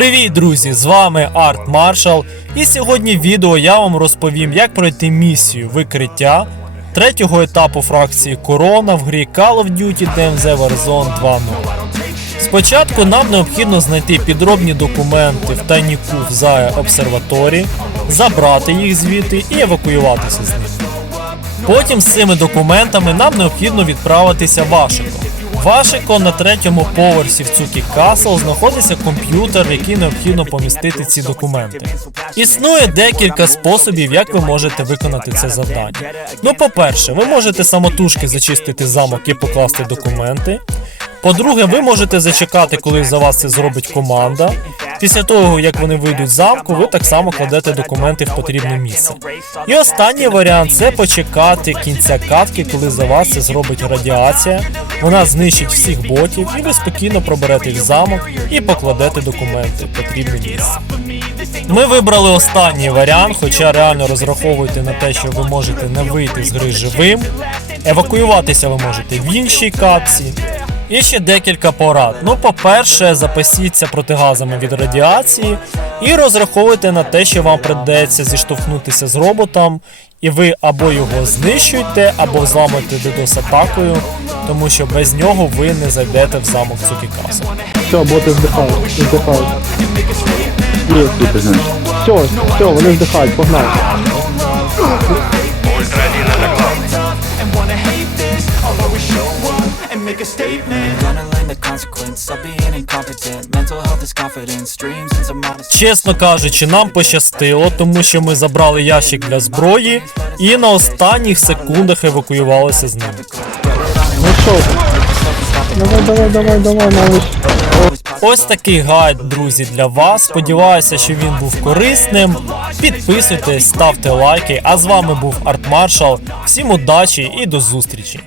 Привіт, друзі! З вами Арт Маршал. І сьогодні в відео я вам розповім, як пройти місію викриття третього етапу фракції Корона в грі Call of Duty DMZ Warzone 2.0. Спочатку нам необхідно знайти підробні документи в тайніку в Зая обсерваторії, забрати їх звідти і евакуюватися з ними. Потім з цими документами нам необхідно відправитися в Ашико. В Ашико на третьому поверсі в Цукі Касл знаходиться комп'ютер, в який необхідно помістити ці документи. Існує декілька способів, як ви можете виконати це завдання. Ну, по-перше, ви можете самотужки зачистити замок і покласти документи. По-друге, ви можете зачекати, коли за вас це зробить команда. Після того, як вони вийдуть замку, ви так само кладете документи в потрібне місце. І останній варіант це почекати кінця катки, коли за вас це зробить радіація. Вона знищить всіх ботів, і ви спокійно проберете в замок і покладете документи в потрібне місце. Ми вибрали останній варіант, хоча реально розраховуйте на те, що ви можете не вийти з гри живим. Евакуюватися ви можете в іншій капці. І ще декілька порад. Ну, по-перше, запасіться протигазами від радіації і розраховуйте на те, що вам придеться зіштовхнутися з роботом, і ви або його знищуєте, або зламуєте DDoS атакою, тому що без нього ви не зайдете в замок Цукікаса. Все, боти здихають. Є. Все, все, вони здихають, погнали. Statement. Gonna learn the consequence of being incompetent. Mental health is confidence, dreams and some modest. Чесно кажучи, нам пощастило, тому що ми забрали ящик для зброї і на останніх секундах евакуювалися з ним. Ну що? Давай, давай, давай, давай, малыш. Ось такий гайд, друзі, для вас. Сподіваюся, що він був корисним. Підписуйтесь, ставте лайки. А з вами був Арт Маршал. Всім удачі і до зустрічі!